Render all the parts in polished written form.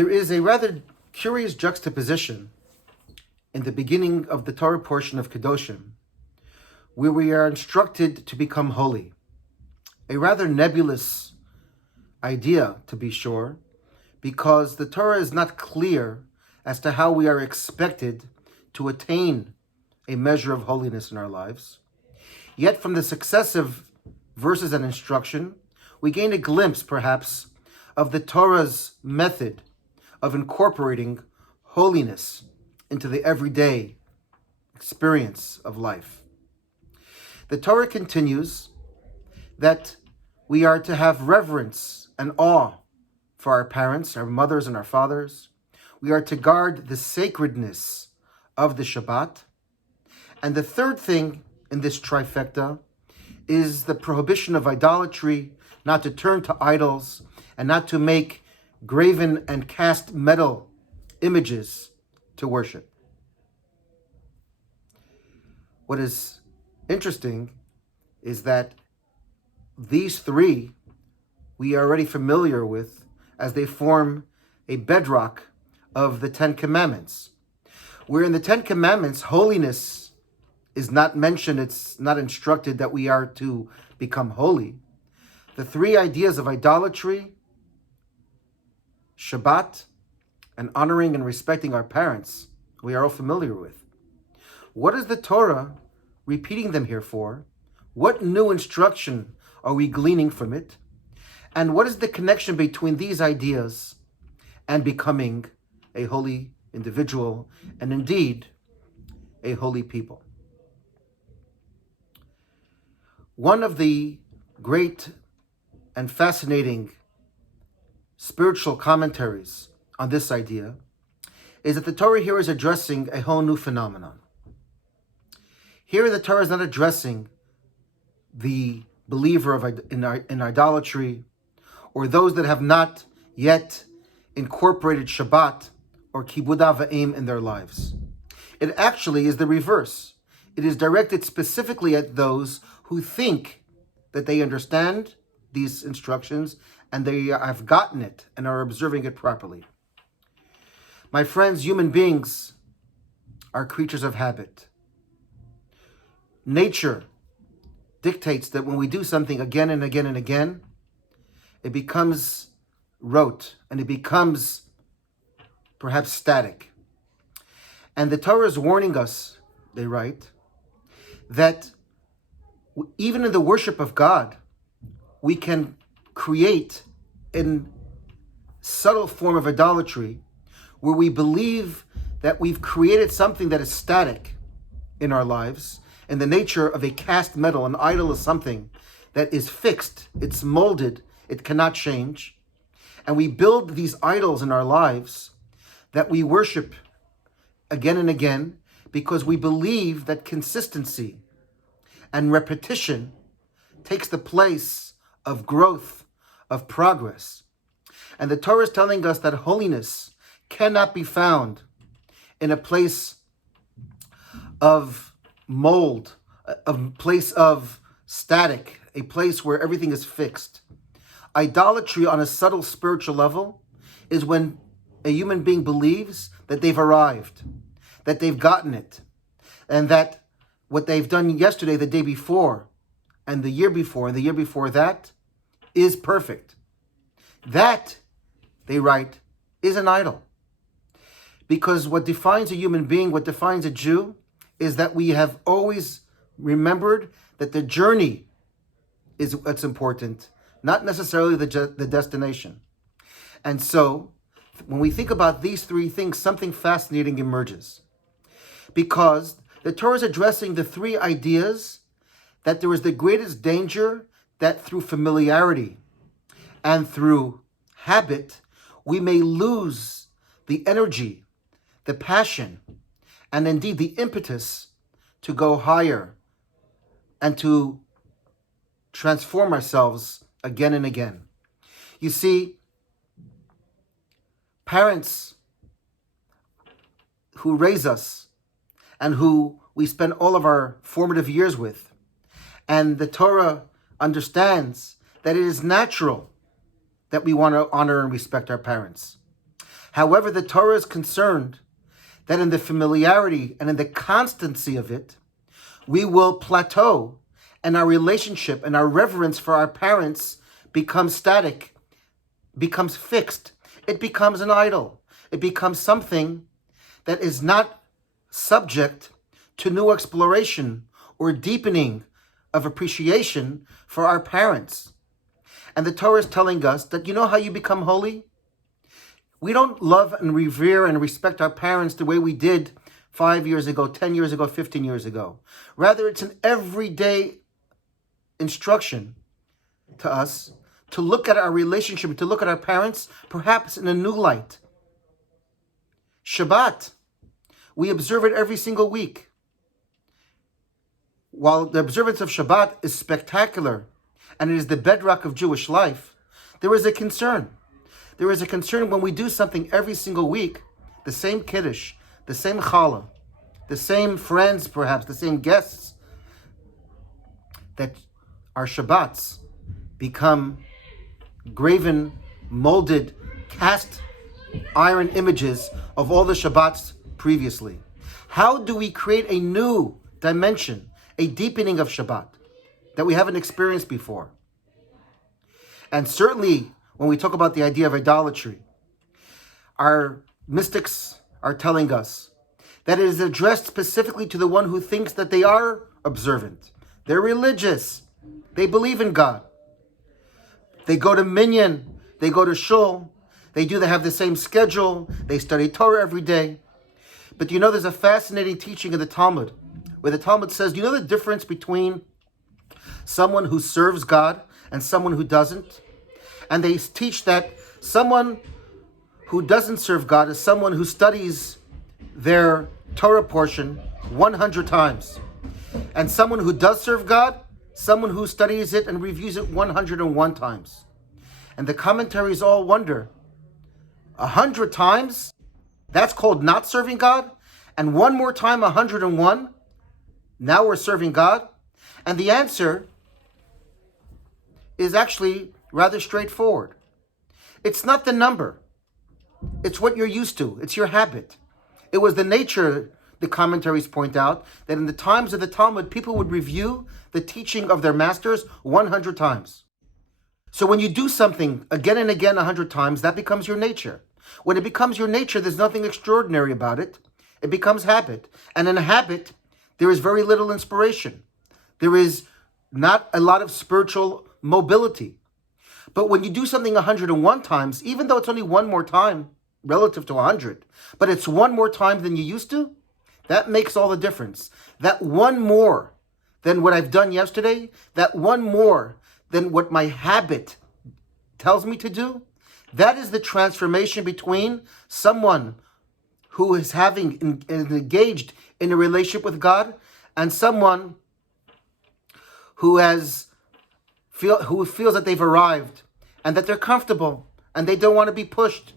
There is a rather curious juxtaposition in the beginning of the Torah portion of Kedoshim, where we are instructed to become holy. A rather nebulous idea, to be sure, because the Torah is not clear as to how we are expected to attain a measure of holiness in our lives. Yet from the successive verses and instruction, we gain a glimpse, perhaps, of the Torah's method of incorporating holiness into the everyday experience of life. The Torah continues that we are to have reverence and awe for our parents, our mothers and our fathers. We are to guard the sacredness of the Shabbat. And the third thing in this trifecta is the prohibition of idolatry, not to turn to idols, and not to make graven and cast metal images to worship. What is interesting is that these three we are already familiar with as they form a bedrock of the Ten Commandments. Where in the Ten Commandments, holiness is not mentioned, it's not instructed that we are to become holy. The three ideas of idolatry, Shabbat, and honoring and respecting our parents, we are all familiar with. What is the Torah repeating them here for? What new instruction are we gleaning from it? And what is the connection between these ideas and becoming a holy individual and indeed a holy people? One of the great and fascinating spiritual commentaries on this idea is that the Torah here is addressing a whole new phenomenon. Here the Torah is not addressing the believer in idolatry or those that have not yet incorporated Shabbat or Kibud Avim in their lives. It actually is the reverse. It is directed specifically at those who think that they understand these instructions and they have gotten it and are observing it properly. My friends, human beings are creatures of habit. Nature dictates that when we do something again and again and again, it becomes rote and it becomes perhaps static. And the Torah is warning us, they write, that even in the worship of God, we can create a subtle form of idolatry where we believe that we've created something that is static in our lives in the nature of a cast metal. An idol is something that is fixed, it's molded, it cannot change. And we build these idols in our lives that we worship again and again because we believe that consistency and repetition takes the place of growth, of progress. And the Torah is telling us that holiness cannot be found in a place of mold, a place of static, a place where everything is fixed. Idolatry on a subtle spiritual level is when a human being believes that they've arrived, that they've gotten it, and that what they've done yesterday, the day before, and the year before, and the year before that, is perfect. That, they write, is an idol. Because what defines a human being, what defines a Jew, is that we have always remembered that the journey is what's important, not necessarily the destination. And so, when we think about these three things, something fascinating emerges. Because the Torah is addressing the three ideas that there is the greatest danger that through familiarity and through habit, we may lose the energy, the passion, and indeed the impetus to go higher and to transform ourselves again and again. You see, parents who raise us and who we spend all of our formative years with, and the Torah understands that it is natural that we want to honor and respect our parents. However, the Torah is concerned that in the familiarity and in the constancy of it, we will plateau, and our relationship and our reverence for our parents becomes static, becomes fixed. It becomes an idol. It becomes something that is not subject to new exploration or deepening of appreciation for our parents. And the Torah is telling us that, you know how you become holy? We don't love and revere and respect our parents the way we did 5 years ago, 10 years ago, 15 years ago. Rather, it's an everyday instruction to us to look at our relationship, to look at our parents, perhaps in a new light. Shabbat, we observe it every single week. While the observance of Shabbat is spectacular and it is the bedrock of Jewish life, there is a concern. There is a concern when we do something every single week, the same Kiddush, the same Challah, the same friends perhaps, the same guests, that our Shabbats become graven, molded, cast iron images of all the Shabbats previously. How do we create a new dimension, a deepening of Shabbat that we haven't experienced before? And certainly, when we talk about the idea of idolatry, our mystics are telling us that it is addressed specifically to the one who thinks that they are observant. They're religious. They believe in God. They go to minyan. They go to shul. They have the same schedule. They study Torah every day. But there's a fascinating teaching in the Talmud, where the Talmud says, you know the difference between someone who serves God and someone who doesn't? And they teach that someone who doesn't serve God is someone who studies their Torah portion 100 times. And someone who does serve God, someone who studies it and reviews it 101 times. And the commentaries all wonder, 100 times, that's called not serving God? And one more time, 101, now we're serving God? And the answer is actually rather straightforward. It's not the number. It's what you're used to. It's your habit. It was the nature, the commentaries point out, that in the times of the Talmud, people would review the teaching of their masters 100 times. So when you do something again and again 100 times, that becomes your nature. When it becomes your nature, there's nothing extraordinary about it. It becomes habit. And in a habit, there is very little inspiration. There is not a lot of spiritual mobility. But when you do something 101 times, even though it's only one more time relative to 100, but it's one more time than you used to, that makes all the difference. That one more than what I've done yesterday, that one more than what my habit tells me to do, that is the transformation between someone who is engaged in a relationship with God and someone who feels that they've arrived and that they're comfortable and they don't want to be pushed.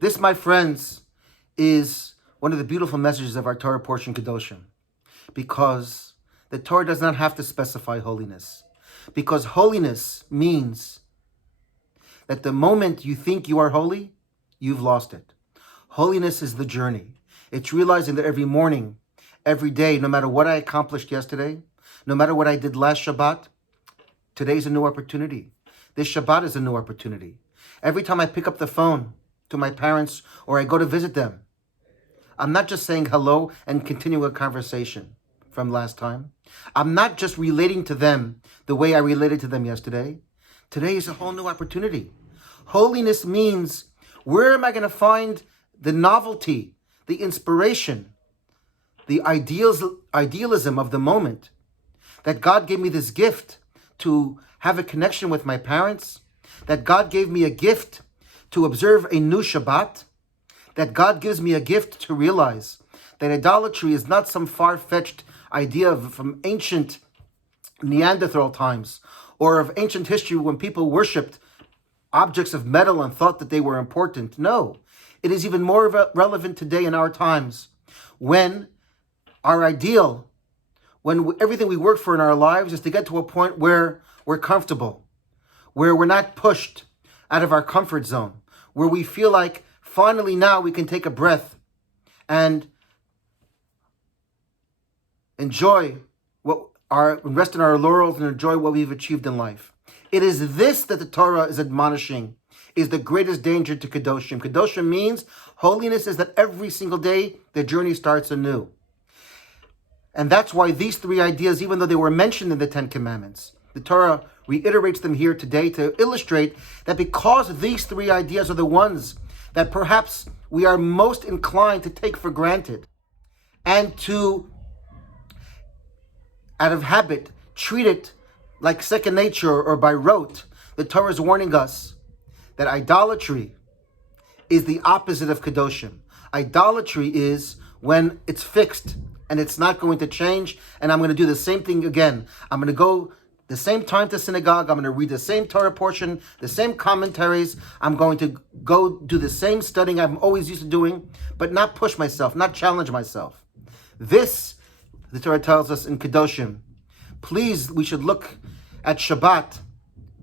This, my friends, is one of the beautiful messages of our Torah portion, Kedoshim, because the Torah does not have to specify holiness, because holiness means that the moment you think you are holy, you've lost it. Holiness is the journey. It's realizing that every morning, every day, no matter what I accomplished yesterday, no matter what I did last Shabbat, today's a new opportunity. This Shabbat is a new opportunity. Every time I pick up the phone to my parents or I go to visit them, I'm not just saying hello and continuing a conversation from last time. I'm not just relating to them the way I related to them yesterday. Today is a whole new opportunity. Holiness means, where am I going to find the novelty, the inspiration, the idealism of the moment? That God gave me this gift to have a connection with my parents, that God gave me a gift to observe a new Shabbat, that God gives me a gift to realize that idolatry is not some far-fetched idea from ancient Neanderthal times or of ancient history when people worshipped objects of metal and thought that they were important. No, it is even more relevant today in our times when our ideal, when everything we work for in our lives is to get to a point where we're comfortable, where we're not pushed out of our comfort zone, where we feel like finally now we can take a breath and enjoy rest in our laurels and enjoy what we've achieved in life. It is this that the Torah is admonishing is the greatest danger to Kedoshim. Kedoshim means holiness is that every single day the journey starts anew. And that's why these three ideas, even though they were mentioned in the Ten Commandments, the Torah reiterates them here today to illustrate that because these three ideas are the ones that perhaps we are most inclined to take for granted and to, out of habit, treat it like second nature or by rote, the Torah is warning us that idolatry is the opposite of Kedoshim. Idolatry is when it's fixed and it's not going to change, and I'm going to do the same thing again. I'm going to go the same time to synagogue. I'm going to read the same Torah portion, the same commentaries. I'm going to go do the same studying I'm always used to doing, but not push myself, not challenge myself. This, the Torah tells us in Kedoshim, please, we should look at Shabbat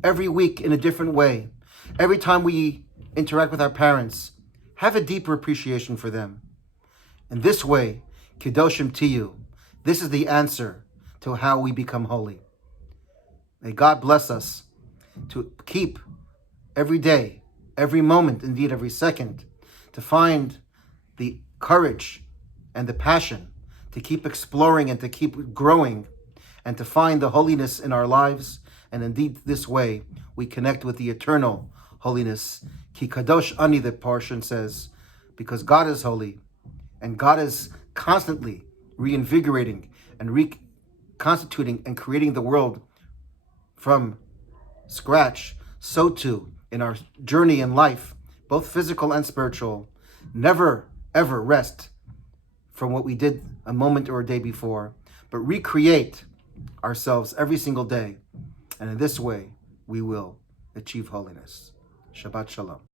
every week in a different way. Every time we interact with our parents, have a deeper appreciation for them. In this way, Kedoshim Tiyu. This is the answer to how we become holy. May God bless us to keep every day, every moment, indeed every second, to find the courage and the passion to keep exploring and to keep growing and to find the holiness in our lives. And indeed, this way, we connect with the eternal holiness. Ki Kadosh Ani, the portion says, because God is holy and God is constantly reinvigorating and reconstituting and creating the world from scratch, so too in our journey in life, both physical and spiritual, never ever rest from what we did a moment or a day before, but recreate ourselves every single day. And in this way, we will achieve holiness. Shabbat Shalom.